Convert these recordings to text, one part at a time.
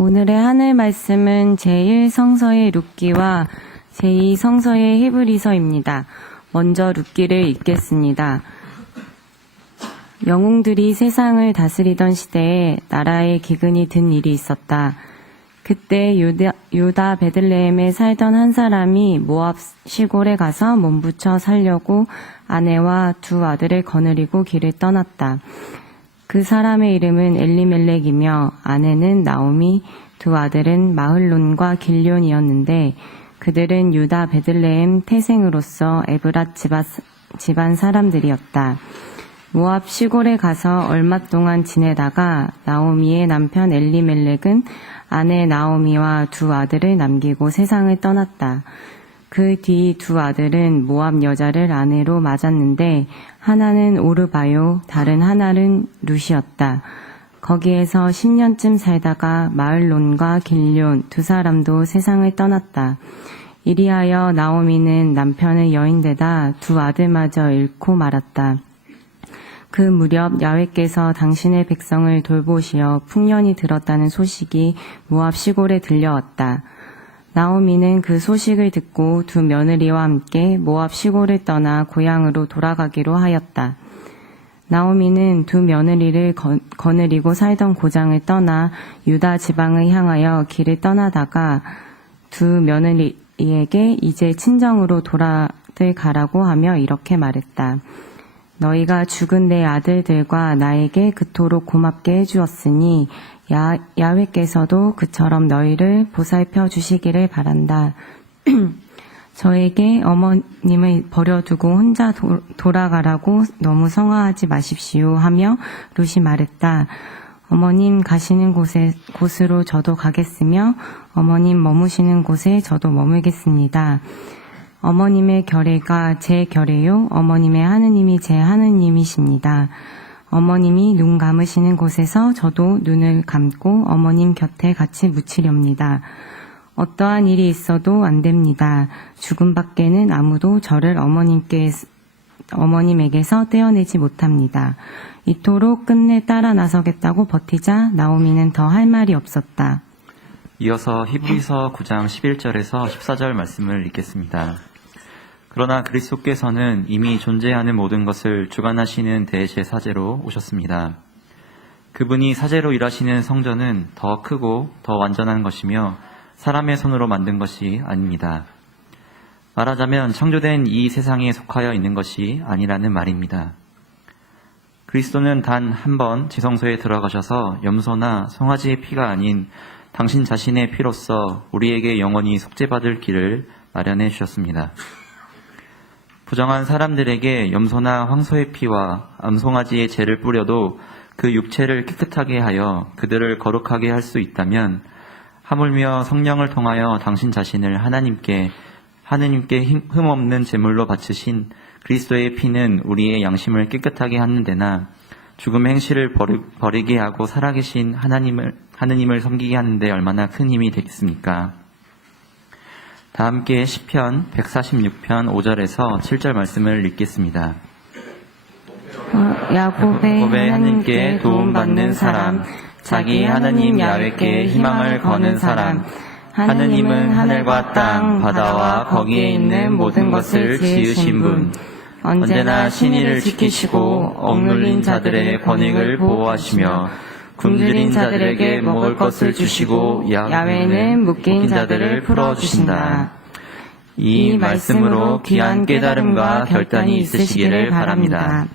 오늘의 하늘 말씀은 제1성서의 룻기와 제2성서의 히브리서입니다. 먼저 룻기를 읽겠습니다. 영웅들이 세상을 다스리던 시대에 나라에 기근이 든 일이 있었다. 그때 유다 베들레헴에 살던 한 사람이 모압 시골에 가서 몸부쳐 살려고 아내와 두 아들을 거느리고 길을 떠났다. 그 사람의 이름은 엘리멜렉이며 아내는 나오미, 두 아들은 마흘론과 길뇽이었는데 그들은 유다 베들레헴 태생으로서 에브랏 집안 사람들이었다. 모압 시골에 가서 얼마 동안 지내다가 나오미의 남편 엘리멜렉은 아내 나오미와 두 아들을 남기고 세상을 떠났다. 그 뒤 두 아들은 모압 여자를 아내로 맞았는데 하나는 오르바요, 다른 하나는 룻이었다. 거기에서 10년쯤 살다가 마흘론과 길뇽 두 사람도 세상을 떠났다. 이리하여 나오미는 남편의 여인되다 두 아들마저 잃고 말았다. 그 무렵 야훼께서 당신의 백성을 돌보시어 풍년이 들었다는 소식이 모압 시골에 들려왔다. 나오미는 그 소식을 듣고 두 며느리와 함께 모압 시골을 떠나 고향으로 돌아가기로 하였다. 나오미는 두 며느리를 거느리고 살던 고장을 떠나 유다 지방을 향하여 길을 떠나다가 두 며느리에게 이제 친정으로 돌아들 가라고 하며 이렇게 말했다. 너희가 죽은 내 아들들과 나에게 그토록 고맙게 해주었으니 야훼께서도 그처럼 너희를 보살펴 주시기를 바란다. 저에게 어머님을 버려두고 혼자 돌아가라고 너무 성화하지 마십시오 하며 룻이 말했다. 어머님 가시는 곳으로 저도 가겠으며 어머님 머무시는 곳에 저도 머물겠습니다. 어머님의 결례가 제 결례요 어머님의 하느님이 제 하느님이십니다. 어머님이 눈 감으시는 곳에서 저도 눈을 감고 어머님 곁에 같이 묻히렵니다. 어떠한 일이 있어도 안 됩니다. 죽음 밖에는 아무도 저를 어머님에게서 떼어내지 못합니다. 이토록 끝내 따라 나서겠다고 버티자 나오미는 더 할 말이 없었다. 이어서 히브리서 9장 11절에서 14절 말씀을 읽겠습니다. 그러나 그리스도께서는 이미 존재하는 모든 것을 주관하시는 대제사제로 오셨습니다. 그분이 사제로 일하시는 성전은 더 크고 더 완전한 것이며 사람의 손으로 만든 것이 아닙니다. 말하자면 창조된 이 세상에 속하여 있는 것이 아니라는 말입니다. 그리스도는 단 한 번 지성소에 들어가셔서 염소나 송아지의 피가 아닌 당신 자신의 피로써 우리에게 영원히 속죄받을 길을 마련해 주셨습니다. 부정한 사람들에게 염소나 황소의 피와 암송아지의 죄를 뿌려도 그 육체를 깨끗하게 하여 그들을 거룩하게 할 수 있다면 하물며 성령을 통하여 당신 자신을 하나님께 흠없는 제물로 바치신 그리스도의 피는 우리의 양심을 깨끗하게 하는 데나 죽음의 행실을 버리게 하고 살아계신 하느님을 섬기게 하는데 얼마나 큰 힘이 되겠습니까? 다 함께 시편 146편 5절에서 7절 말씀을 읽겠습니다. 야곱의 하나님께 도움받는 사람, 자기 하나님 야훼께 희망을 거는 사람, 하느님은 하늘과 땅, 바다와 거기에 있는 모든 것을 지으신 분, 언제나 신의를 지키시고 억눌린 자들의 권익을 보호하시며 굶주린 자들에게 먹을 것을 주시고 야훼는 묶인 자들을 풀어주신다. 이 말씀으로 귀한 깨달음과 결단이 있으시기를 바랍니다.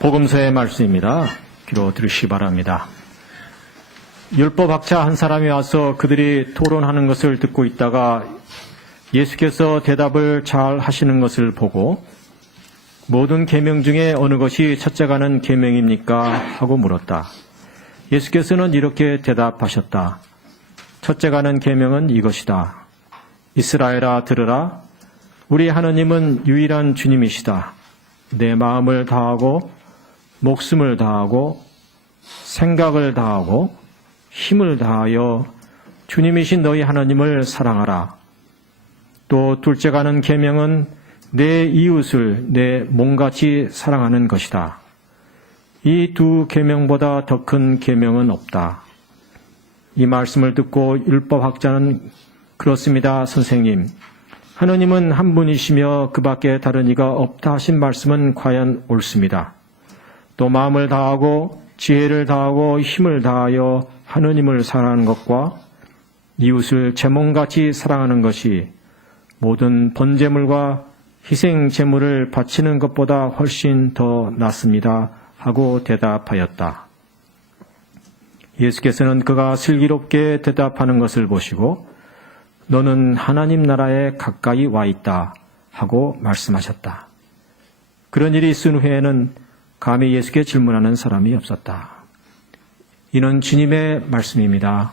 복음서의 말씀입니다. 귀로 들으시기 바랍니다. 율법학자 한 사람이 와서 그들이 토론하는 것을 듣고 있다가 예수께서 대답을 잘 하시는 것을 보고 모든 계명 중에 어느 것이 첫째가는 계명입니까? 하고 물었다. 예수께서는 이렇게 대답하셨다. 첫째가는 계명은 이것이다. 이스라엘아 들으라. 우리 하느님은 유일한 주님이시다. 내 마음을 다하고 목숨을 다하고 생각을 다하고 힘을 다하여 주님이신 너희 하나님을 사랑하라. 또 둘째가는 계명은 내 이웃을 내 몸같이 사랑하는 것이다. 이 두 계명보다 더 큰 계명은 없다. 이 말씀을 듣고 율법학자는 그렇습니다, 선생님. 하느님은 한 분이시며 그 밖에 다른 이가 없다 하신 말씀은 과연 옳습니다. 또 마음을 다하고 지혜를 다하고 힘을 다하여 하느님을 사랑하는 것과 이웃을 제 몸같이 사랑하는 것이 모든 번제물과 희생 제물을 바치는 것보다 훨씬 더 낫습니다. 하고 대답하였다. 예수께서는 그가 슬기롭게 대답하는 것을 보시고 너는 하나님 나라에 가까이 와 있다 하고 말씀하셨다. 그런 일이 있은 후에는 감히 예수께 질문하는 사람이 없었다. 이는 주님의 말씀입니다.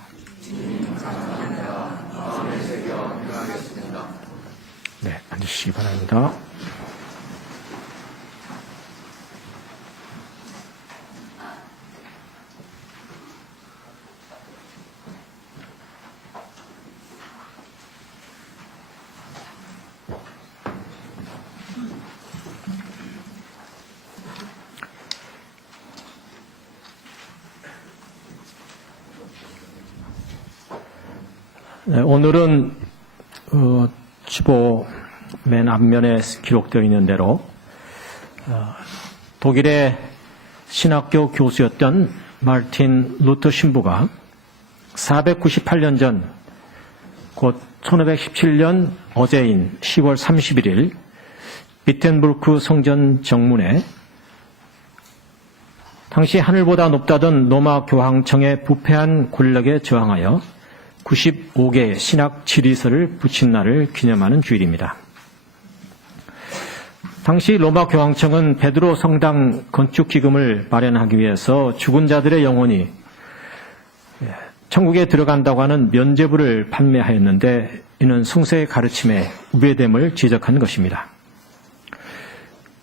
네, 앉으시기 바랍니다. 네, 오늘은 주보 맨 앞면에 기록되어 있는 대로 독일의 신학교 교수였던 마르틴 루터 신부가 498년 전, 곧 1517년 어제인 10월 31일 비텐부르크 성전 정문에 당시 하늘보다 높다던 로마 교황청의 부패한 권력에 저항하여 95개의 신학 질의서를 붙인 날을 기념하는 주일입니다. 당시 로마 교황청은 베드로 성당 건축 기금을 마련하기 위해서 죽은 자들의 영혼이 천국에 들어간다고 하는 면죄부를 판매하였는데 이는 성서의 가르침에 우배됨을 지적한 것입니다.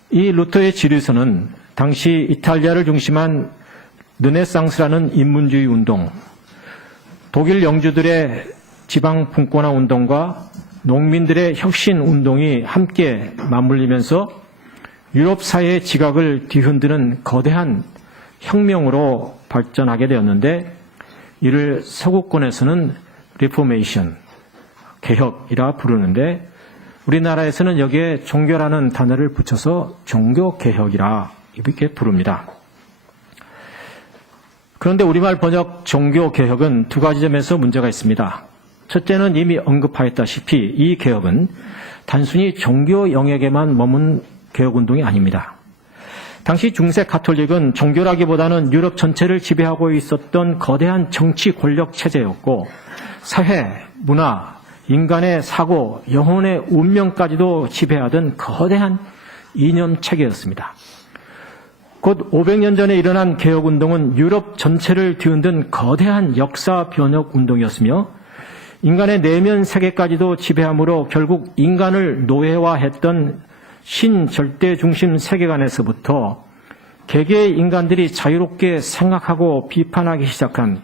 이 루터의 질의서는 당시 이탈리아를 중심한 르네상스라는 인문주의 운동, 독일 영주들의 지방 분권화 운동과 농민들의 혁신 운동이 함께 맞물리면서 유럽 사회의 지각을 뒤흔드는 거대한 혁명으로 발전하게 되었는데 이를 서구권에서는 리포메이션, 개혁이라 부르는데 우리나라에서는 여기에 종교라는 단어를 붙여서 종교개혁이라 이렇게 부릅니다. 그런데 우리말 번역 종교개혁은 두 가지 점에서 문제가 있습니다. 첫째는 이미 언급하였다시피 이 개혁은 단순히 종교 영역에만 머문 개혁운동이 아닙니다. 당시 중세 가톨릭은 종교라기보다는 유럽 전체를 지배하고 있었던 거대한 정치 권력 체제였고 사회, 문화, 인간의 사고, 영혼의 운명까지도 지배하던 거대한 이념 체계였습니다. 곧 500년 전에 일어난 개혁운동은 유럽 전체를 뒤흔든 거대한 역사 변혁 운동이었으며 인간의 내면 세계까지도 지배함으로 결국 인간을 노예화했던 신절대 중심 세계관에서부터 개개의 인간들이 자유롭게 생각하고 비판하기 시작한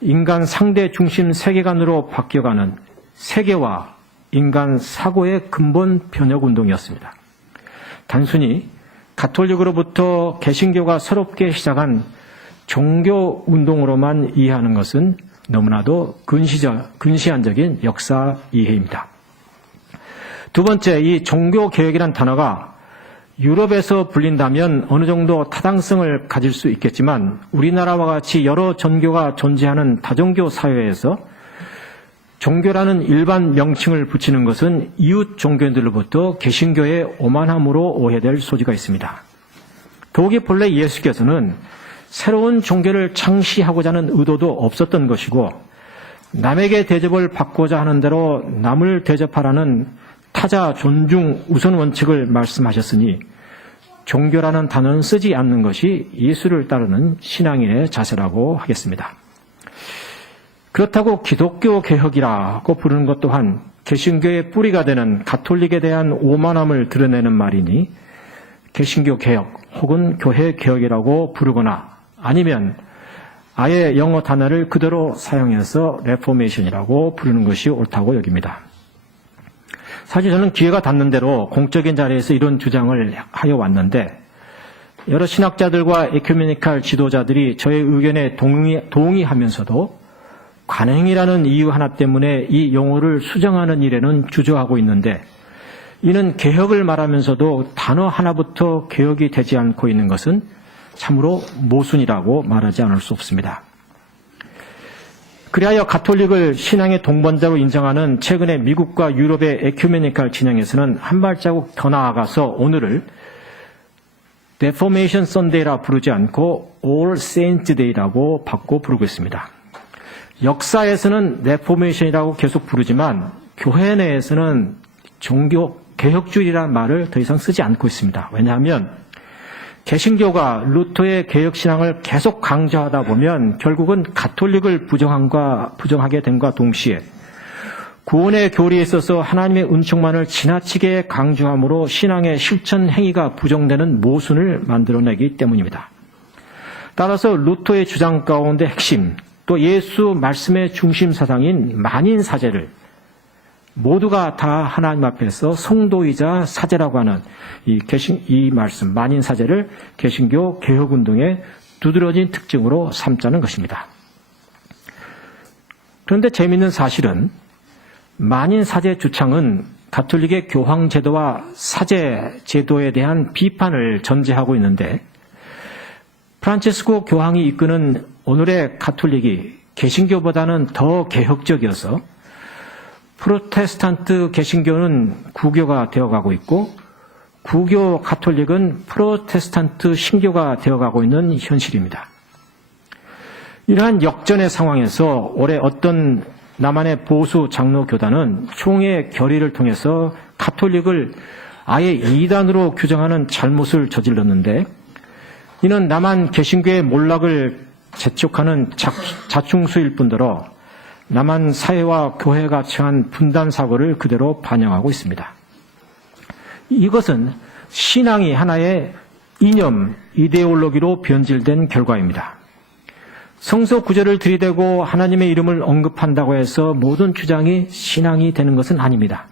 인간 상대 중심 세계관으로 바뀌어가는 세계와 인간 사고의 근본 변혁 운동이었습니다. 단순히 가톨릭으로부터 개신교가 새롭게 시작한 종교 운동으로만 이해하는 것은 너무나도 근시안적인 역사 이해입니다. 두 번째, 이 종교개혁이란 단어가 유럽에서 불린다면 어느 정도 타당성을 가질 수 있겠지만 우리나라와 같이 여러 전교가 존재하는 다종교 사회에서 종교라는 일반 명칭을 붙이는 것은 이웃 종교인들로부터 개신교의 오만함으로 오해될 소지가 있습니다. 더욱이 본래 예수께서는 새로운 종교를 창시하고자 하는 의도도 없었던 것이고 남에게 대접을 받고자 하는 대로 남을 대접하라는 타자 존중 우선 원칙을 말씀하셨으니 종교라는 단어는 쓰지 않는 것이 예수를 따르는 신앙인의 자세라고 하겠습니다. 그렇다고 기독교 개혁이라고 부르는 것 또한 개신교의 뿌리가 되는 가톨릭에 대한 오만함을 드러내는 말이니 개신교 개혁 혹은 교회 개혁이라고 부르거나 아니면 아예 영어 단어를 그대로 사용해서 레포메이션이라고 부르는 것이 옳다고 여깁니다. 사실 저는 기회가 닿는 대로 공적인 자리에서 이런 주장을 하여 왔는데 여러 신학자들과 에큐메니칼 지도자들이 저의 의견에 동의하면서도 관행이라는 이유 하나 때문에 이 용어를 수정하는 일에는 주저하고 있는데 이는 개혁을 말하면서도 단어 하나부터 개혁이 되지 않고 있는 것은 참으로 모순이라고 말하지 않을 수 없습니다. 그리하여 가톨릭을 신앙의 동반자로 인정하는 최근의 미국과 유럽의 에큐메니칼 진영에서는 한 발자국 더 나아가서 오늘을 Reformation Sunday라 부르지 않고 All Saints Day라고 바꿔 부르고 있습니다. 역사에서는 레포메이션이라고 계속 부르지만 교회 내에서는 종교 개혁주의라는 말을 더 이상 쓰지 않고 있습니다. 왜냐하면 개신교가 루터의 개혁신앙을 계속 강조하다 보면 결국은 가톨릭을 부정하게 됨과 동시에 구원의 교리에 있어서 하나님의 은총만을 지나치게 강조함으로 신앙의 실천 행위가 부정되는 모순을 만들어내기 때문입니다. 따라서 루터의 주장 가운데 핵심 또 예수 말씀의 중심 사상인 만인사제를 모두가 다 하나님 앞에서 성도이자 사제라고 하는 이 말씀 만인사제를 개신교 개혁운동의 두드러진 특징으로 삼자는 것입니다. 그런데 재미있는 사실은 만인사제 주창은 가톨릭의 교황제도와 사제제도에 대한 비판을 전제하고 있는데 프란치스코 교황이 이끄는 오늘의 가톨릭이 개신교보다는 더 개혁적이어서 프로테스탄트 개신교는 구교가 되어가고 있고 구교 가톨릭은 프로테스탄트 신교가 되어가고 있는 현실입니다. 이러한 역전의 상황에서 올해 어떤 남한의 보수 장로 교단은 총회 결의를 통해서 가톨릭을 아예 이단으로 규정하는 잘못을 저질렀는데 이는 남한 개신교의 몰락을 재촉하는 자충수일 뿐더러 남한 사회와 교회가 처한 분단 사고를 그대로 반영하고 있습니다. 이것은 신앙이 하나의 이념, 이데올로기로 변질된 결과입니다. 성서 구절을 들이대고 하나님의 이름을 언급한다고 해서 모든 주장이 신앙이 되는 것은 아닙니다.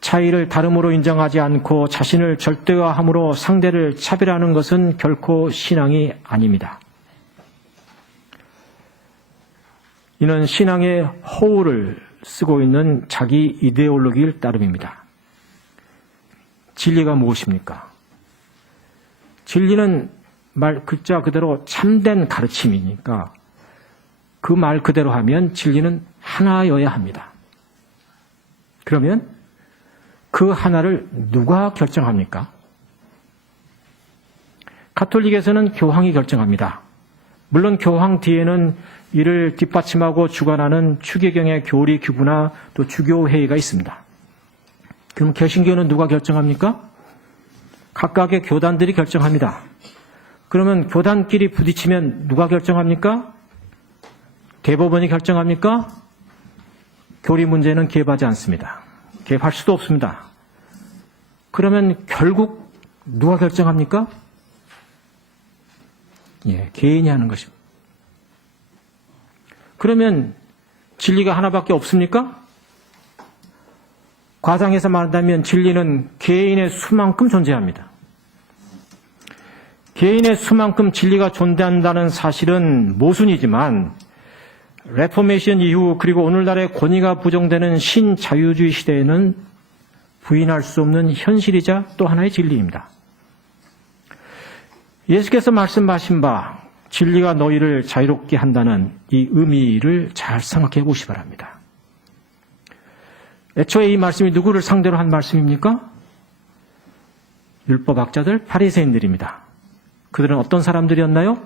차이를 다름으로 인정하지 않고 자신을 절대화함으로 상대를 차별하는 것은 결코 신앙이 아닙니다. 이는 신앙의 허울을 쓰고 있는 자기 이데올로기일 따름입니다. 진리가 무엇입니까? 진리는 말 글자 그대로 참된 가르침이니까 그 말 그대로 하면 진리는 하나여야 합니다. 그러면 그 하나를 누가 결정합니까? 가톨릭에서는 교황이 결정합니다. 물론 교황 뒤에는 이를 뒷받침하고 주관하는 추기경의 교리 규부나 또 주교회의가 있습니다. 그럼 개신교는 누가 결정합니까? 각각의 교단들이 결정합니다. 그러면 교단끼리 부딪히면 누가 결정합니까? 대법원이 결정합니까? 교리 문제는 개입하지 않습니다. 개입할 수도 없습니다. 그러면 결국 누가 결정합니까? 개인이 하는 것입니다. 그러면 진리가 하나밖에 없습니까? 과장해서 말한다면 진리는 개인의 수만큼 존재합니다. 개인의 수만큼 진리가 존재한다는 사실은 모순이지만 레포메이션 이후 그리고 오늘날의 권위가 부정되는 신자유주의 시대에는 부인할 수 없는 현실이자 또 하나의 진리입니다. 예수께서 말씀하신 바 진리가 너희를 자유롭게 한다는 이 의미를 잘 생각해 보시기 바랍니다. 애초에 이 말씀이 누구를 상대로 한 말씀입니까? 율법학자들, 바리새인들입니다. 그들은 어떤 사람들이었나요?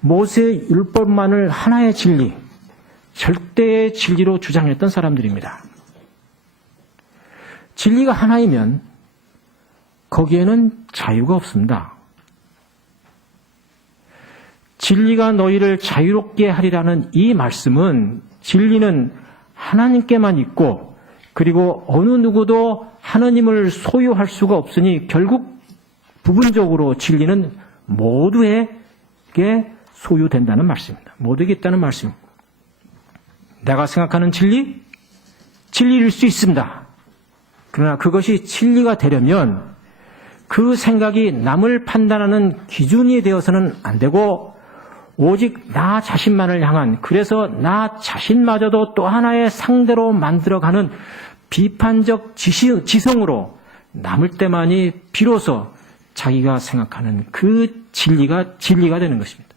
모세의 율법만을 하나의 진리, 절대의 진리로 주장했던 사람들입니다. 진리가 하나이면 거기에는 자유가 없습니다. 진리가 너희를 자유롭게 하리라는 이 말씀은 진리는 하나님께만 있고 그리고 어느 누구도 하나님을 소유할 수가 없으니 결국 부분적으로 진리는 모두에게 소유된다는 말씀입니다. 모두에게 있다는 말씀입니다. 내가 생각하는 진리? 진리일 수 있습니다. 그러나 그것이 진리가 되려면 그 생각이 남을 판단하는 기준이 되어서는 안 되고 오직 나 자신만을 향한, 그래서 나 자신마저도 또 하나의 상대로 만들어가는 비판적 지성으로 남을 때만이 비로소 자기가 생각하는 그 진리가 되는 것입니다.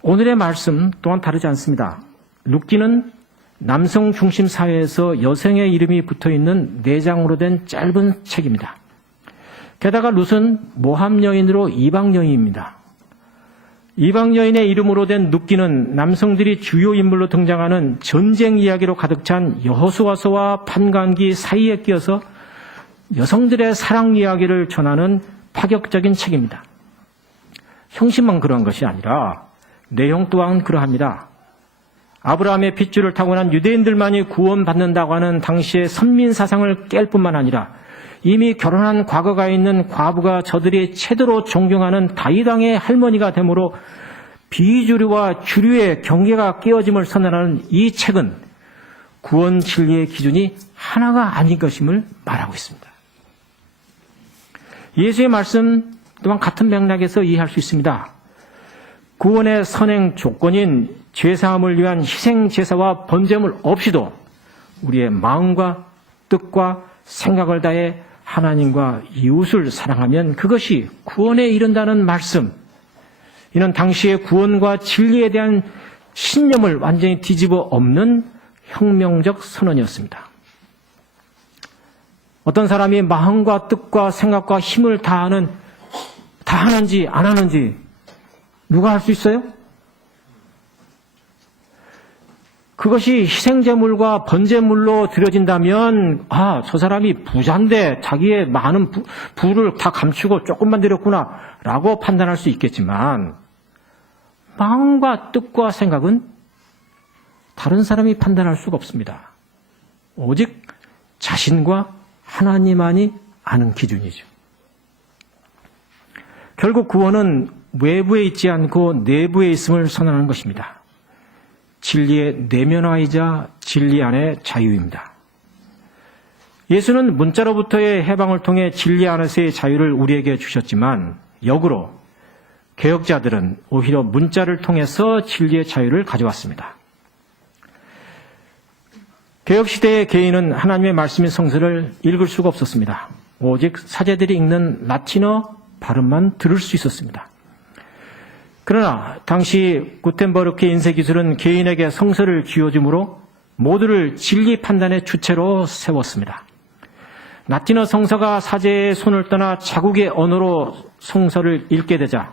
오늘의 말씀 또한 다르지 않습니다. 룻기는 남성 중심 사회에서 여성의 이름이 붙어있는 4장으로 된 짧은 책입니다. 게다가 룻은 모함 여인으로 이방 여인입니다. 이방 여인의 이름으로 된 룻기는 남성들이 주요 인물로 등장하는 전쟁 이야기로 가득 찬 여호수아서와 판관기 사이에 끼어서 여성들의 사랑 이야기를 전하는 파격적인 책입니다. 형식만 그러한 것이 아니라 내용 또한 그러합니다. 아브라함의 핏줄을 타고난 유대인들만이 구원받는다고 하는 당시의 선민 사상을 깰 뿐만 아니라 이미 결혼한 과거가 있는 과부가 저들이 최대로 존경하는 다윗 왕의 할머니가 되므로 비주류와 주류의 경계가 깨어짐을 선언하는 이 책은 구원 진리의 기준이 하나가 아닌 것임을 말하고 있습니다. 예수의 말씀 또한 같은 맥락에서 이해할 수 있습니다. 구원의 선행 조건인 죄사함을 위한 희생 제사와 번제물 없이도 우리의 마음과 뜻과 생각을 다해 하나님과 이웃을 사랑하면 그것이 구원에 이른다는 말씀. 이는 당시의 구원과 진리에 대한 신념을 완전히 뒤집어 엎는 혁명적 선언이었습니다. 어떤 사람이 마음과 뜻과 생각과 힘을 다하는지 안 하는지 누가 할 수 있어요? 그것이 희생제물과 번제물로 드려진다면 저 사람이 부자인데 자기의 많은 부를 다 감추고 조금만 드렸구나 라고 판단할 수 있겠지만 마음과 뜻과 생각은 다른 사람이 판단할 수가 없습니다. 오직 자신과 하나님만이 아는 기준이죠. 결국 구원은 외부에 있지 않고 내부에 있음을 선언하는 것입니다. 진리의 내면화이자 진리 안의 자유입니다. 예수는 문자로부터의 해방을 통해 진리 안에서의 자유를 우리에게 주셨지만 역으로 개혁자들은 오히려 문자를 통해서 진리의 자유를 가져왔습니다. 개혁시대의 개인은 하나님의 말씀인 성서를 읽을 수가 없었습니다. 오직 사제들이 읽는 라틴어 발음만 들을 수 있었습니다. 그러나 당시 구텐버르크의 인쇄기술은 개인에게 성서를 쥐어주므로 모두를 진리 판단의 주체로 세웠습니다. 라틴어 성서가 사제의 손을 떠나 자국의 언어로 성서를 읽게 되자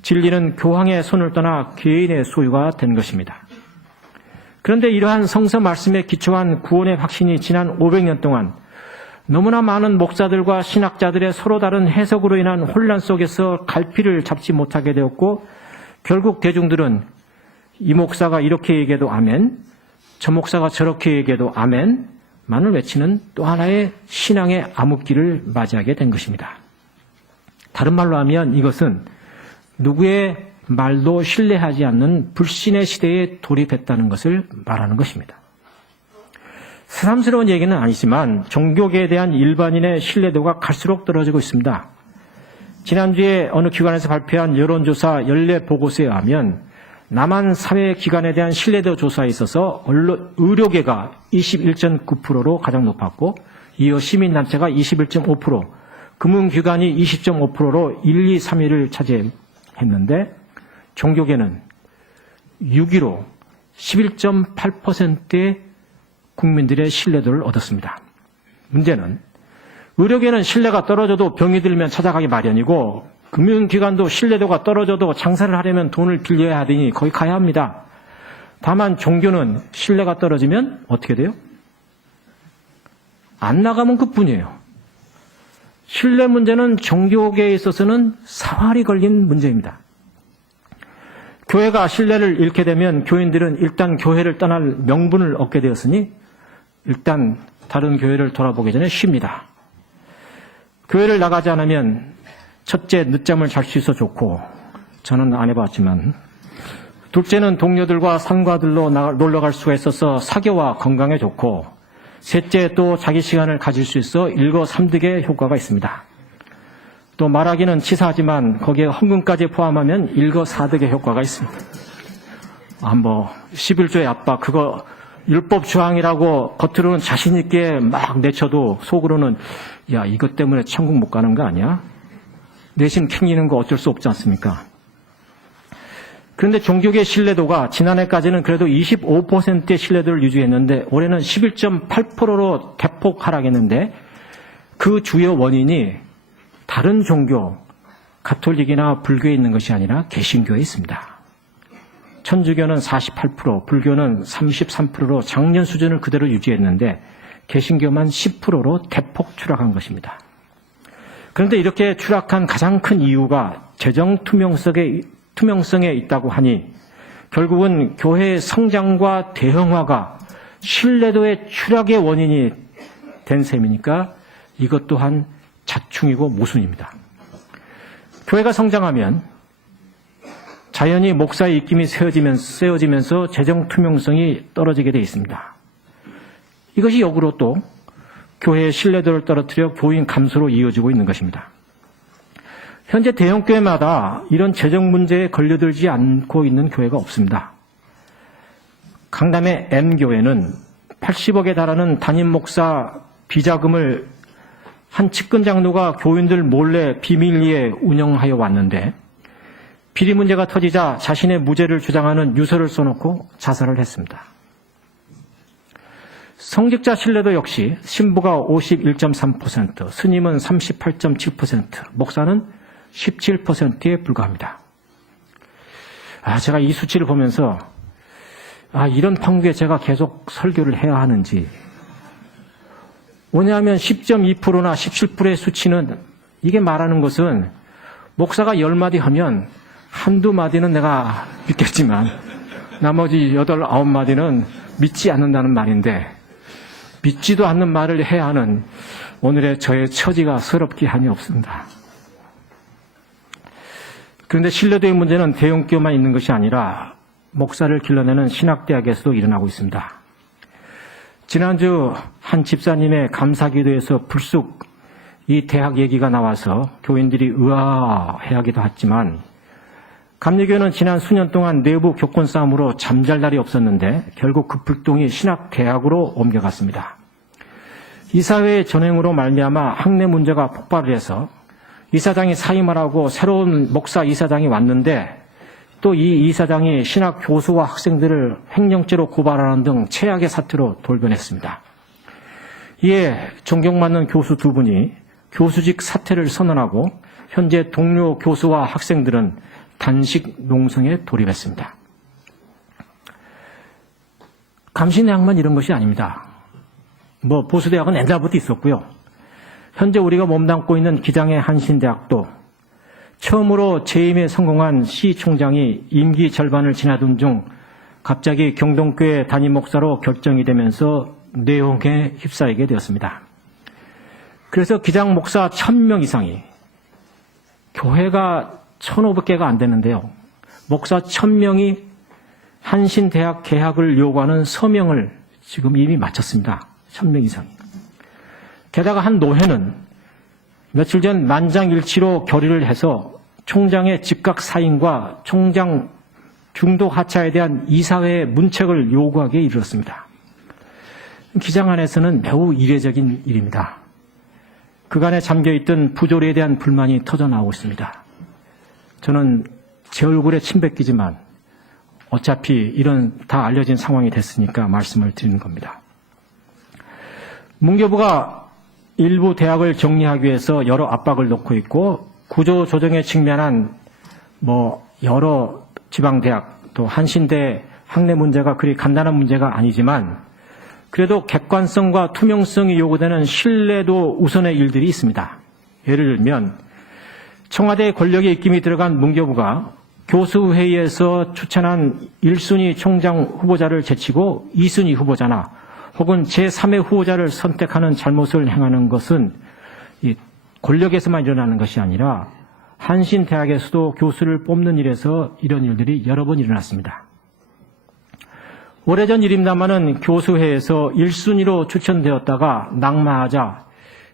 진리는 교황의 손을 떠나 개인의 소유가 된 것입니다. 그런데 이러한 성서 말씀에 기초한 구원의 확신이 지난 500년 동안 너무나 많은 목사들과 신학자들의 서로 다른 해석으로 인한 혼란 속에서 갈피를 잡지 못하게 되었고 결국 대중들은 이 목사가 이렇게 얘기해도 아멘, 저 목사가 저렇게 얘기해도 아멘만을 외치는 또 하나의 신앙의 암흑기를 맞이하게 된 것입니다. 다른 말로 하면 이것은 누구의 말도 신뢰하지 않는 불신의 시대에 돌입했다는 것을 말하는 것입니다. 새삼스러운 얘기는 아니지만 종교계에 대한 일반인의 신뢰도가 갈수록 떨어지고 있습니다. 지난주에 어느 기관에서 발표한 여론조사 연례 보고서에 의하면 남한 사회기관에 대한 신뢰도 조사에 있어서 의료계가 21.9%로 가장 높았고 이어 시민단체가 21.5%, 금융기관이 20.5%로 1, 2, 3위를 차지했는데 종교계는 6위로 11.8%의 국민들의 신뢰도를 얻었습니다. 문제는 의료계는 신뢰가 떨어져도 병이 들면 찾아가기 마련이고 금융기관도 신뢰도가 떨어져도 장사를 하려면 돈을 빌려야 하더니 거기 가야 합니다. 다만 종교는 신뢰가 떨어지면 어떻게 돼요? 안 나가면 그뿐이에요. 신뢰 문제는 종교계에 있어서는 사활이 걸린 문제입니다. 교회가 신뢰를 잃게 되면 교인들은 일단 교회를 떠날 명분을 얻게 되었으니 일단 다른 교회를 돌아보기 전에 쉽니다. 교회를 나가지 않으면 첫째 늦잠을 잘 수 있어 좋고 저는 안 해봤지만 둘째는 동료들과 상가들로 놀러 갈 수가 있어서 사교와 건강에 좋고 셋째 또 자기 시간을 가질 수 있어 일거삼득의 효과가 있습니다. 또 말하기는 치사하지만 거기에 헌금까지 포함하면 일거사득의 효과가 있습니다. 11조의 압박 그거 율법 조항이라고 겉으로는 자신 있게 막 내쳐도 속으로는 야 이것 때문에 천국 못 가는 거 아니야? 내심 캥기는 거 어쩔 수 없지 않습니까? 그런데 종교계 신뢰도가 지난해까지는 그래도 25%의 신뢰도를 유지했는데 올해는 11.8%로 대폭 하락했는데 그 주요 원인이 다른 종교, 가톨릭이나 불교에 있는 것이 아니라 개신교에 있습니다. 천주교는 48%, 불교는 33%로 작년 수준을 그대로 유지했는데 개신교만 10%로 대폭 추락한 것입니다. 그런데 이렇게 추락한 가장 큰 이유가 재정 투명성에 있다고 하니 결국은 교회의 성장과 대형화가 신뢰도의 추락의 원인이 된 셈이니까 이것 또한 자충이고 모순입니다. 교회가 성장하면 자연히 목사의 입김이 세워지면서 재정 투명성이 떨어지게 되어 있습니다. 이것이 역으로 또 교회의 신뢰도를 떨어뜨려 교인 감소로 이어지고 있는 것입니다. 현재 대형교회마다 이런 재정 문제에 걸려들지 않고 있는 교회가 없습니다. 강남의 M교회는 80억에 달하는 담임 목사 비자금을 한 측근 장로가 교인들 몰래 비밀리에 운영하여 왔는데 비리 문제가 터지자 자신의 무죄를 주장하는 유서를 써놓고 자살을 했습니다. 성직자 신뢰도 역시 신부가 51.3%, 스님은 38.7%, 목사는 17%에 불과합니다. 제가 이 수치를 보면서 이런 판국에 제가 계속 설교를 해야 하는지. 왜냐하면 10.2%나 17%의 수치는 이게 말하는 것은 목사가 10마디 하면 한두 마디는 내가 믿겠지만 나머지 8, 9마디는 믿지 않는다는 말인데 믿지도 않는 말을 해야 하는 오늘의 저의 처지가 서럽기 한이 없습니다. 그런데 신뢰도의 문제는 대형교만 있는 것이 아니라 목사를 길러내는 신학대학에서도 일어나고 있습니다. 지난주 한 집사님의 감사기도에서 불쑥 이 대학 얘기가 나와서 교인들이 의아해하기도 했지만 감리교는 지난 수년 동안 내부 교권 싸움으로 잠잘 날이 없었는데 결국 그 불똥이 신학대학으로 옮겨갔습니다. 이사회의 전횡으로 말미암아 학내 문제가 폭발을 해서 이사장이 사임을 하고 새로운 목사 이사장이 왔는데 또 이 이사장이 신학 교수와 학생들을 횡령죄로 고발하는 등 최악의 사태로 돌변했습니다. 이에 존경받는 교수 두 분이 교수직 사퇴를 선언하고 현재 동료 교수와 학생들은 단식 농성에 돌입했습니다. 감신대학만 이런 것이 아닙니다. 보수대학은 옛날부터 있었고요. 현재 우리가 몸담고 있는 기장의 한신대학도 처음으로 재임에 성공한 시 총장이 임기 절반을 지나던 중 갑자기 경동교회 담임 목사로 결정이 되면서 내홍에 휩싸이게 되었습니다. 그래서 기장 목사 1000명 이상이 교회가 1500개가 안 되는데요. 목사 1000명이 한신대학 개학을 요구하는 서명을 지금 이미 마쳤습니다. 1000명 이상이. 게다가 한 노회는 며칠 전 만장일치로 결의를 해서 총장의 즉각 사임과 총장 중도 하차에 대한 이사회의 문책을 요구하기에 이르렀습니다. 기장 안에서는 매우 이례적인 일입니다. 그간에 잠겨있던 부조리에 대한 불만이 터져나오고 있습니다. 저는 제 얼굴에 침 뱉기지만 어차피 이런 다 알려진 상황이 됐으니까 말씀을 드리는 겁니다. 문교부가 일부 대학을 정리하기 위해서 여러 압박을 놓고 있고 구조 조정에 직면한 여러 지방대학 또 한신대 학내 문제가 그리 간단한 문제가 아니지만 그래도 객관성과 투명성이 요구되는 신뢰도 우선의 일들이 있습니다. 예를 들면 청와대 권력의 입김이 들어간 문교부가 교수회의에서 추천한 1순위 총장 후보자를 제치고 2순위 후보자나 혹은 제3의 후보자를 선택하는 잘못을 행하는 것은 이 권력에서만 일어나는 것이 아니라 한신대학에서도 교수를 뽑는 일에서 이런 일들이 여러 번 일어났습니다. 오래전 일입니다마는 교수회에서 1순위로 추천되었다가 낙마하자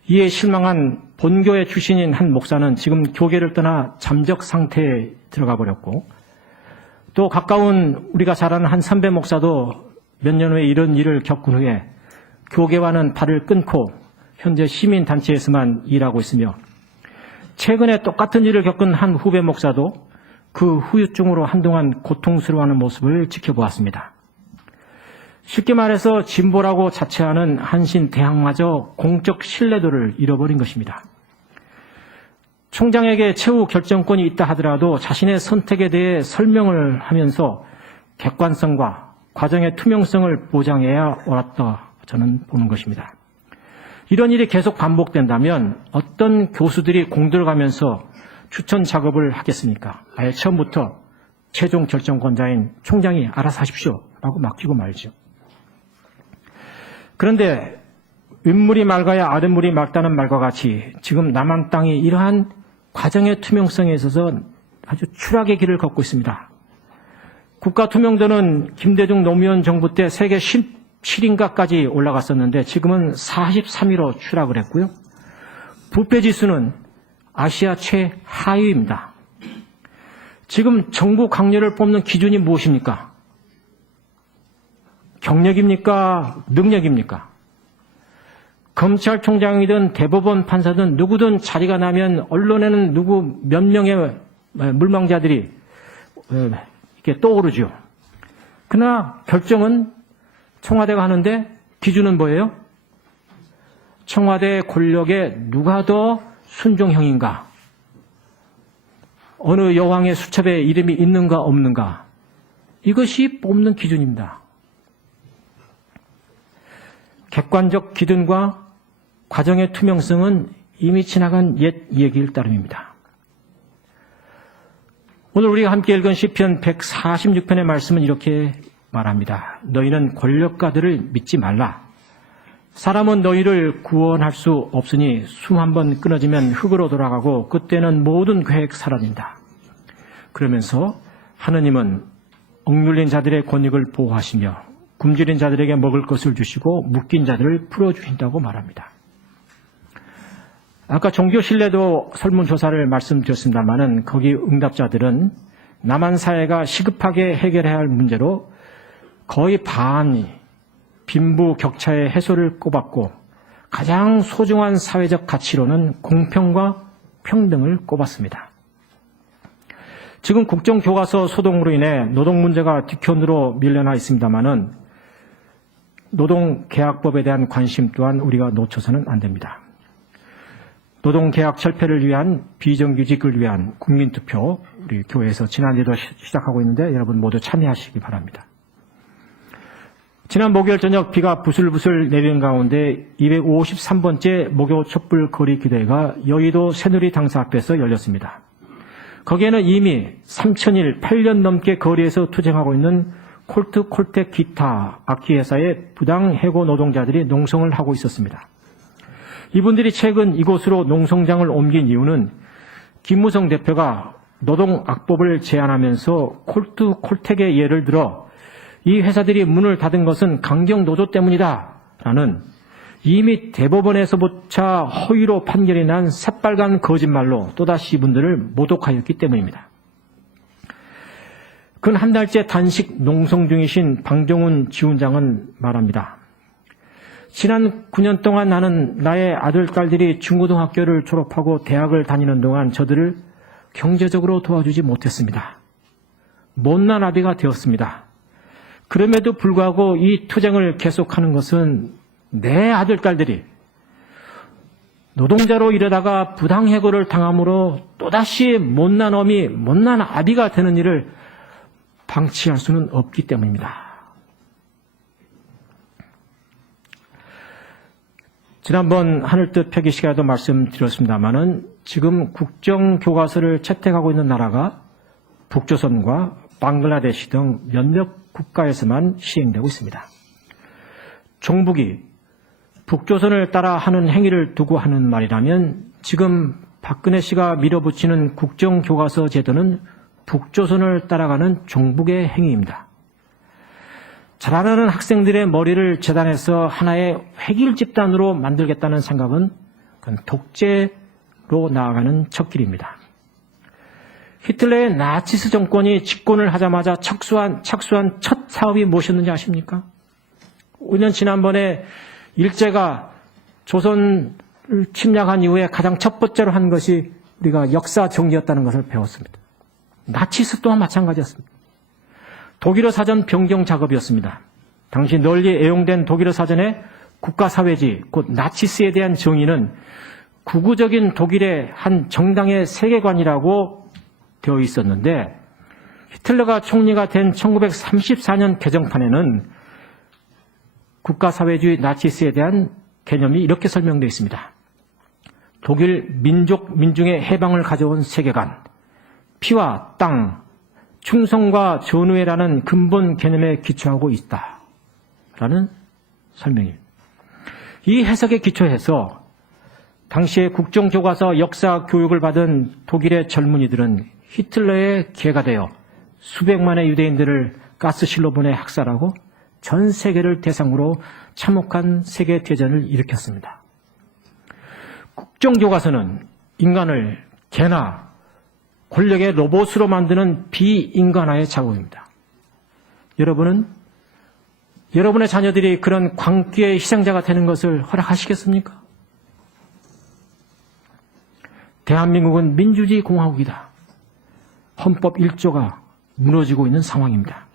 이에 실망한 본교회 출신인 한 목사는 지금 교계를 떠나 잠적 상태에 들어가 버렸고 또 가까운 우리가 잘 아는 한 선배 목사도 몇 년 후에 이런 일을 겪은 후에 교계와는 발을 끊고 현재 시민단체에서만 일하고 있으며 최근에 똑같은 일을 겪은 한 후배 목사도 그 후유증으로 한동안 고통스러워하는 모습을 지켜보았습니다. 쉽게 말해서 진보라고 자처하는 한신대학마저 공적 신뢰도를 잃어버린 것입니다. 총장에게 최후 결정권이 있다 하더라도 자신의 선택에 대해 설명을 하면서 객관성과 과정의 투명성을 보장해야 옳았다 저는 보는 것입니다. 이런 일이 계속 반복된다면 어떤 교수들이 공들어가면서 추천 작업을 하겠습니까? 아예 처음부터 최종 결정권자인 총장이 알아서 하십시오라고 맡기고 말죠. 그런데 윗물이 맑아야 아랫물이 맑다는 말과 같이 지금 남한 땅이 이러한 과정의 투명성에 있어서 아주 추락의 길을 걷고 있습니다. 국가투명도는 김대중 노무현 정부 때 세계 17인가까지 올라갔었는데 지금은 43위로 추락을 했고요. 부패지수는 아시아 최하위입니다. 지금 정부 강요를 뽑는 기준이 무엇입니까? 경력입니까? 능력입니까? 검찰총장이든 대법원 판사든 누구든 자리가 나면 언론에는 몇 명의 물망자들이 이렇게 떠오르죠. 그러나 결정은 청와대가 하는데 기준은 뭐예요? 청와대 권력에 누가 더 순종형인가? 어느 여왕의 수첩에 이름이 있는가 없는가? 이것이 뽑는 기준입니다. 객관적 기준과 과정의 투명성은 이미 지나간 옛 얘기일 따름입니다. 오늘 우리가 함께 읽은 시편 146편의 말씀은 이렇게 말합니다. 너희는 권력가들을 믿지 말라. 사람은 너희를 구원할 수 없으니 숨 한 번 끊어지면 흙으로 돌아가고 그때는 모든 계획 사라진다. 그러면서 하느님은 억눌린 자들의 권익을 보호하시며 굶주린 자들에게 먹을 것을 주시고 묶인 자들을 풀어주신다고 말합니다. 아까 종교 신뢰도 설문조사를 말씀드렸습니다마는 거기 응답자들은 남한 사회가 시급하게 해결해야 할 문제로 거의 반이 빈부격차의 해소를 꼽았고 가장 소중한 사회적 가치로는 공평과 평등을 꼽았습니다. 지금 국정교과서 소동으로 인해 노동 문제가 뒷편으로 밀려나 있습니다마는 노동계약법에 대한 관심 또한 우리가 놓쳐서는 안 됩니다. 노동계약 철폐를 위한 비정규직을 위한 국민투표 우리 교회에서 지난주에도 시작하고 있는데 여러분 모두 참여하시기 바랍니다. 지난 목요일 저녁 비가 부슬부슬 내리는 가운데 253번째 목요 촛불 거리 기대가 여의도 새누리 당사 앞에서 열렸습니다. 거기에는 이미 3,000일 8년 넘게 거리에서 투쟁하고 있는 콜트콜텍 기타 악기 회사의 부당 해고 노동자들이 농성을 하고 있었습니다. 이분들이 최근 이곳으로 농성장을 옮긴 이유는 김무성 대표가 노동악법을 제안하면서 콜트콜텍의 예를 들어 이 회사들이 문을 닫은 것은 강경노조 때문이다 라는 이미 대법원에서부터 허위로 판결이 난 새빨간 거짓말로 또다시 이분들을 모독하였기 때문입니다. 근 한 달째 단식 농성 중이신 방정훈 지원장은 말합니다. 지난 9년 동안 나는 나의 아들, 딸들이 중고등학교를 졸업하고 대학을 다니는 동안 저들을 경제적으로 도와주지 못했습니다. 못난 아비가 되었습니다. 그럼에도 불구하고 이 투쟁을 계속하는 것은 내 아들, 딸들이 노동자로 일하다가 부당해고를 당함으로 또다시 못난 어미, 못난 아비가 되는 일을 방치할 수는 없기 때문입니다. 지난번 하늘뜻 펴기 시간에도 말씀드렸습니다마는 지금 국정교과서를 채택하고 있는 나라가 북조선과 방글라데시 등 몇몇 국가에서만 시행되고 있습니다. 종북이 북조선을 따라 하는 행위를 두고 하는 말이라면 지금 박근혜 씨가 밀어붙이는 국정교과서 제도는 북조선을 따라가는 종북의 행위입니다. 자라나는 학생들의 머리를 재단해서 하나의 획일 집단으로 만들겠다는 생각은 그건 독재로 나아가는 척길입니다. 히틀러의 나치스 정권이 집권을 하자마자 착수한 첫 사업이 무엇이었는지 아십니까? 우리는 지난번에 일제가 조선을 침략한 이후에 가장 첫 번째로 한 것이 우리가 역사 정리였다는 것을 배웠습니다. 나치스 또한 마찬가지였습니다. 독일어 사전 변경 작업이었습니다. 당시 널리 애용된 독일어 사전의 국가사회주의, 곧 나치스에 대한 정의는 구구적인 독일의 한 정당의 세계관이라고 되어 있었는데 히틀러가 총리가 된 1934년 개정판에는 국가사회주의 나치스에 대한 개념이 이렇게 설명되어 있습니다. 독일 민중의 해방을 가져온 세계관, 피와 땅, 충성과 전우애라는 근본 개념에 기초하고 있다. 라는 설명입니다. 이 해석에 기초해서 당시에 국정교과서 역사 교육을 받은 독일의 젊은이들은 히틀러의 개가 되어 수백만의 유대인들을 가스실로 보내 학살하고 전 세계를 대상으로 참혹한 세계대전을 일으켰습니다. 국정교과서는 인간을 개나 권력의 로봇으로 만드는 비인간화의 작업입니다. 여러분은 여러분의 자녀들이 그런 광기의 희생자가 되는 것을 허락하시겠습니까? 대한민국은 민주주의 공화국이다. 헌법 1조가 무너지고 있는 상황입니다.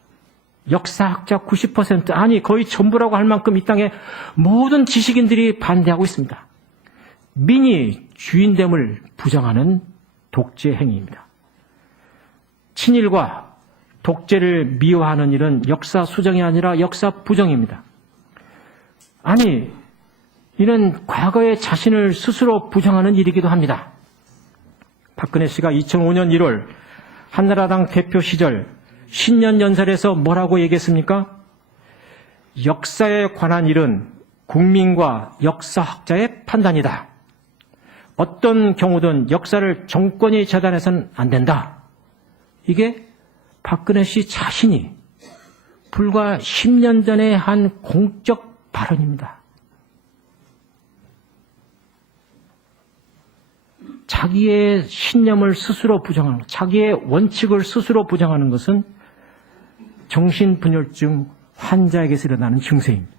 역사학자 90% 아니 거의 전부라고 할 만큼 이 땅에 모든 지식인들이 반대하고 있습니다. 민이 주인됨을 부정하는 독재 행위입니다. 친일과 독재를 미화하는 일은 역사 수정이 아니라 역사 부정입니다. 아니 이는 과거의 자신을 스스로 부정하는 일이기도 합니다. 박근혜 씨가 2005년 1월 한나라당 대표 시절 신년연설에서 뭐라고 얘기했습니까? 역사에 관한 일은 국민과 역사학자의 판단이다. 어떤 경우든 역사를 정권이 재단해서는 안 된다. 이게 박근혜 씨 자신이 불과 10년 전에 한 공적 발언입니다. 자기의 신념을 스스로 부정하는 것, 자기의 원칙을 스스로 부정하는 것은 정신분열증 환자에게서 일어나는 증세입니다.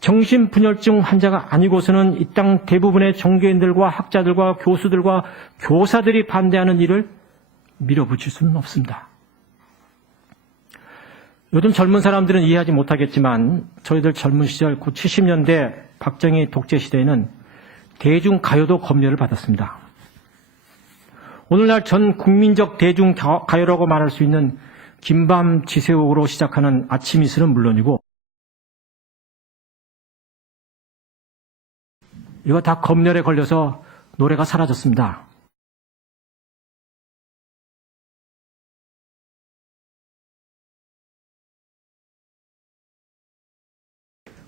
정신분열증 환자가 아니고서는 이 땅 대부분의 종교인들과 학자들과 교수들과 교사들이 반대하는 일을 밀어붙일 수는 없습니다. 요즘 젊은 사람들은 이해하지 못하겠지만 저희들 젊은 시절 70년대 박정희 독재 시대에는 대중가요도 검열을 받았습니다. 오늘날 전 국민적 대중가요라고 말할 수 있는 긴밤 지새우로 시작하는 아침 이슬은 물론이고 이거 다 검열에 걸려서 노래가 사라졌습니다.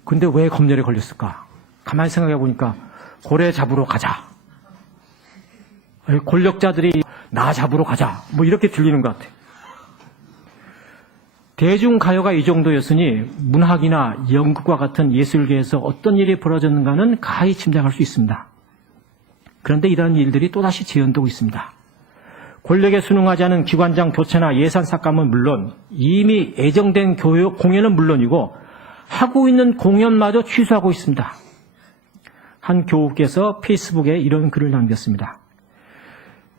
근데 왜 검열에 걸렸을까? 가만히 생각해 보니까 고래 잡으러 가자. 권력자들이 나 잡으러 가자. 뭐 이렇게 들리는 것 같아요. 대중가요가 이 정도였으니 문학이나 연극과 같은 예술계에서 어떤 일이 벌어졌는가는 가히 짐작할 수 있습니다. 그런데 이런 일들이 또다시 재현되고 있습니다. 권력에 순응하지 않은 기관장 교체나 예산 삭감은 물론 이미 예정된 공연은 물론이고 하고 있는 공연마저 취소하고 있습니다. 한 교우께서 페이스북에 이런 글을 남겼습니다.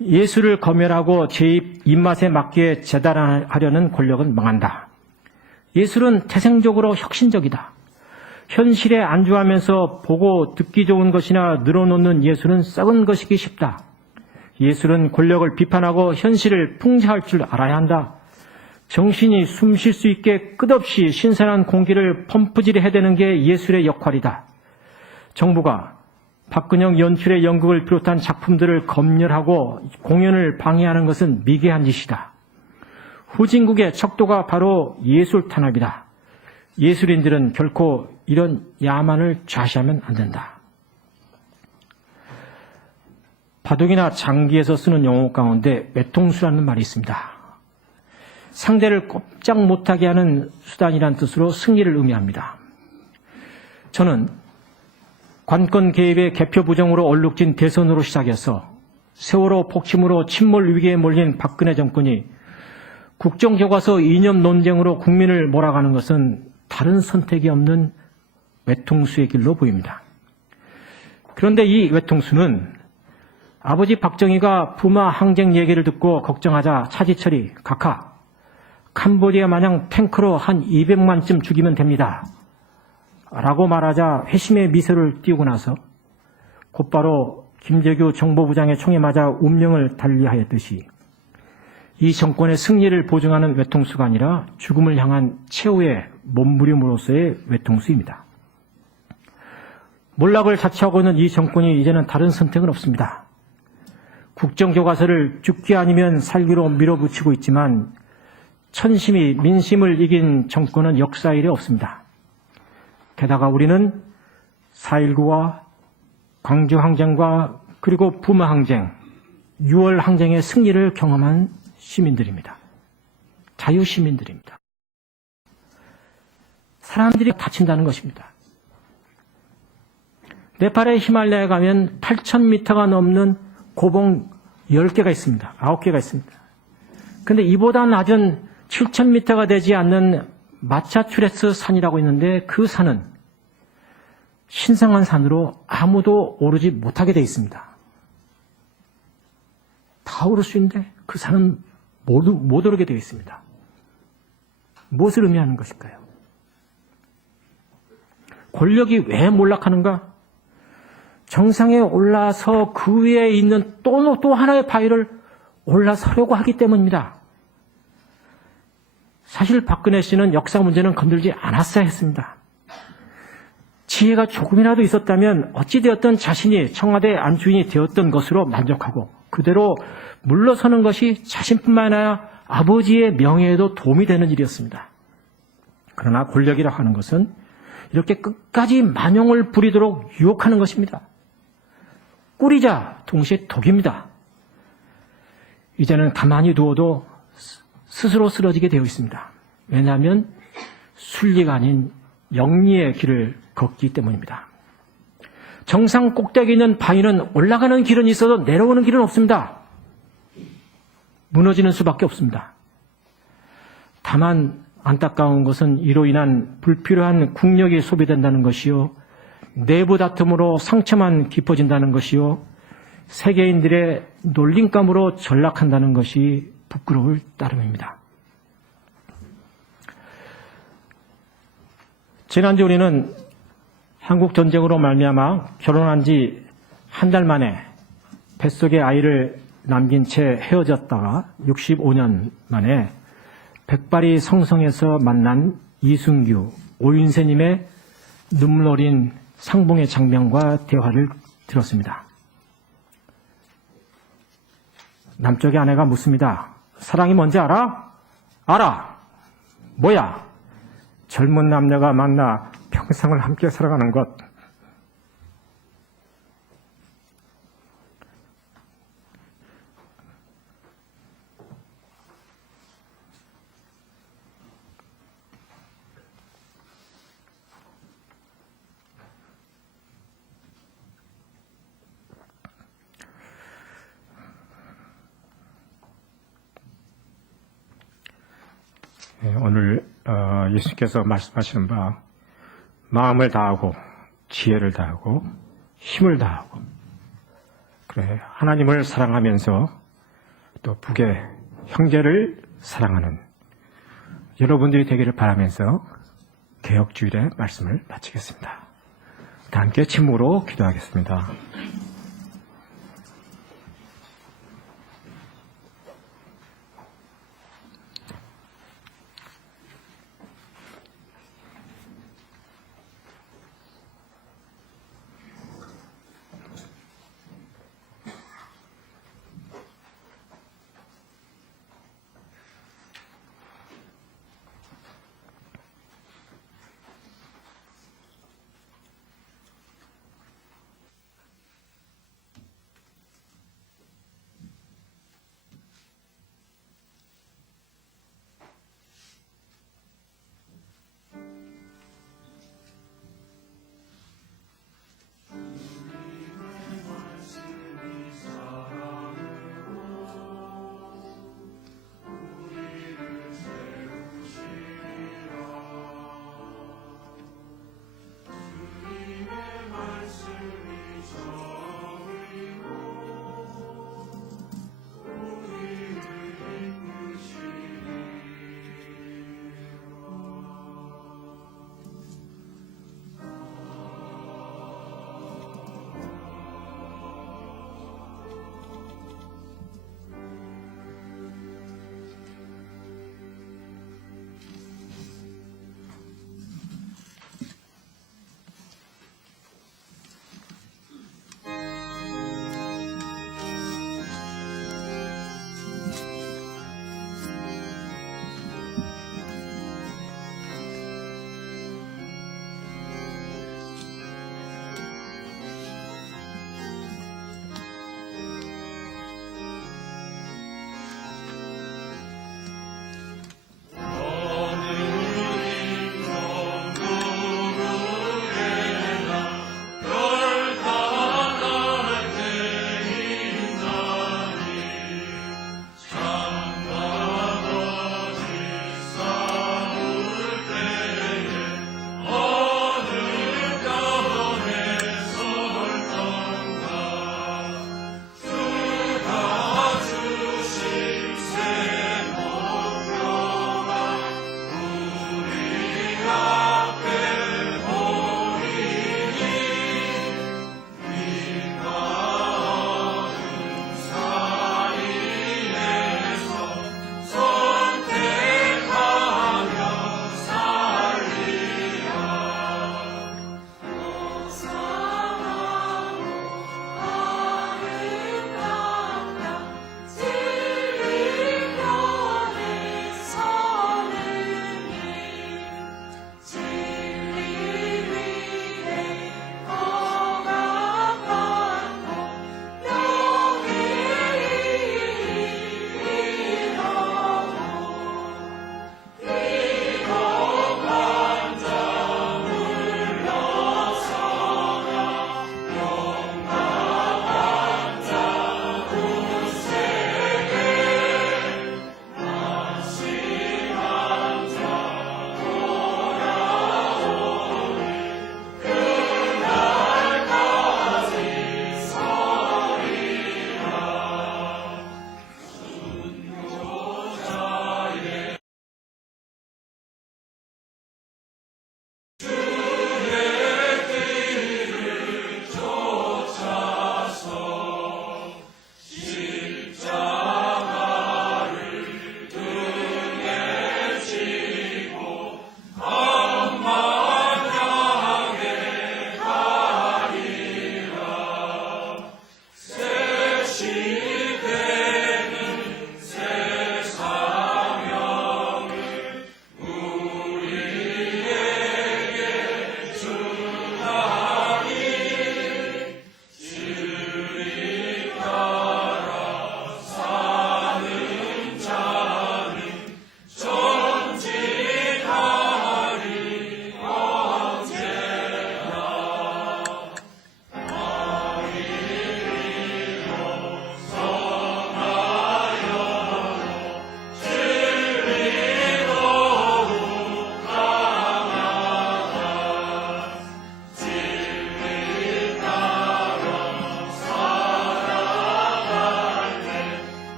예술을 검열하고 제 입맛에 맞게 재단하려는 권력은 망한다. 예술은 태생적으로 혁신적이다. 현실에 안주하면서 보고 듣기 좋은 것이나 늘어놓는 예술은 썩은 것이기 쉽다. 예술은 권력을 비판하고 현실을 풍자할 줄 알아야 한다. 정신이 숨 쉴 수 있게 끝없이 신선한 공기를 펌프질해야 되는 게 예술의 역할이다. 정부가 박근영 연출의 연극을 비롯한 작품들을 검열하고 공연을 방해하는 것은 미개한 짓이다. 후진국의 척도가 바로 예술 탄압이다. 예술인들은 결코 이런 야만을 좌시하면 안 된다. 바둑이나 장기에서 쓰는 용어 가운데 외통수라는 말이 있습니다. 상대를 꼼짝 못하게 하는 수단이란 뜻으로 승리를 의미합니다. 저는 관권 개입의 개표 부정으로 얼룩진 대선으로 시작해서 세월호 폭침으로 침몰 위기에 몰린 박근혜 정권이 국정교과서 이념 논쟁으로 국민을 몰아가는 것은 다른 선택이 없는 외통수의 길로 보입니다. 그런데 이 외통수는 아버지 박정희가 부마 항쟁 얘기를 듣고 걱정하자 차지철이 각하, 캄보디아 마냥 탱크로 한 200만쯤 죽이면 됩니다. 라고 말하자 회심의 미소를 띄우고 나서 곧바로 김재규 정보부장의 총에 맞아 운명을 달리하였듯이 이 정권의 승리를 보증하는 외통수가 아니라 죽음을 향한 최후의 몸부림으로서의 외통수입니다. 몰락을 자처하고 있는 이 정권이 이제는 다른 선택은 없습니다. 국정교과서를 죽기 아니면 살기로 밀어붙이고 있지만 천심이 민심을 이긴 정권은 역사 일에 없습니다. 게다가 우리는 4.19와 광주항쟁과 그리고 부마항쟁, 6월 항쟁의 승리를 경험한 시민들입니다. 자유시민들입니다. 사람들이 다친다는 것입니다. 네팔의 히말라야에 가면 8,000m가 넘는 고봉 10개가 있습니다. 9개가 있습니다. 그런데 이보다 낮은 7,000m가 되지 않는 마차추레스 산이라고 있는데 그 산은 신성한 산으로 아무도 오르지 못하게 되어 있습니다. 다 오를 수 있는데 그 산은 못 오르게 되어 있습니다. 무엇을 의미하는 것일까요? 권력이 왜 몰락하는가? 정상에 올라서 그 위에 있는 또 하나의 바위를 올라서려고 하기 때문입니다. 사실 박근혜 씨는 역사 문제는 건들지 않았어야 했습니다. 지혜가 조금이라도 있었다면 어찌되었든 자신이 청와대 안주인이 되었던 것으로 만족하고 그대로 물러서는 것이 자신뿐만 아니라 아버지의 명예에도 도움이 되는 일이었습니다. 그러나 권력이라고 하는 것은 이렇게 끝까지 만용을 부리도록 유혹하는 것입니다. 꿀이자 동시에 독입니다. 이제는 가만히 두어도 스스로 쓰러지게 되어 있습니다. 왜냐하면 순리가 아닌 영리의 길을 걷기 때문입니다. 정상 꼭대기에 있는 바위는 올라가는 길은 있어도 내려오는 길은 없습니다. 무너지는 수밖에 없습니다. 다만 안타까운 것은 이로 인한 불필요한 국력이 소비된다는 것이요, 내부 다툼으로 상처만 깊어진다는 것이요, 세계인들의 놀림감으로 전락한다는 것이 부끄러울 따름입니다. 지난주 우리는 한국 전쟁으로 말미암아 결혼한 지 한 달 만에 뱃속에 아이를 남긴 채 헤어졌다가 65년 만에 백발이 성성에서 만난 이순규, 오윤세님의 눈물 어린 상봉의 장면과 대화를 들었습니다. 남쪽의 아내가 묻습니다. 사랑이 뭔지 알아? 알아. 뭐야? 젊은 남녀가 만나 평생을 함께 살아가는 것. 오늘 예수께서 말씀하시는 바 마음을 다하고 지혜를 다하고 힘을 다하고 그래 하나님을 사랑하면서 또 북의 형제를 사랑하는 여러분들이 되기를 바라면서 개혁주일의 말씀을 마치겠습니다. 다 함께 침묵으로 기도하겠습니다.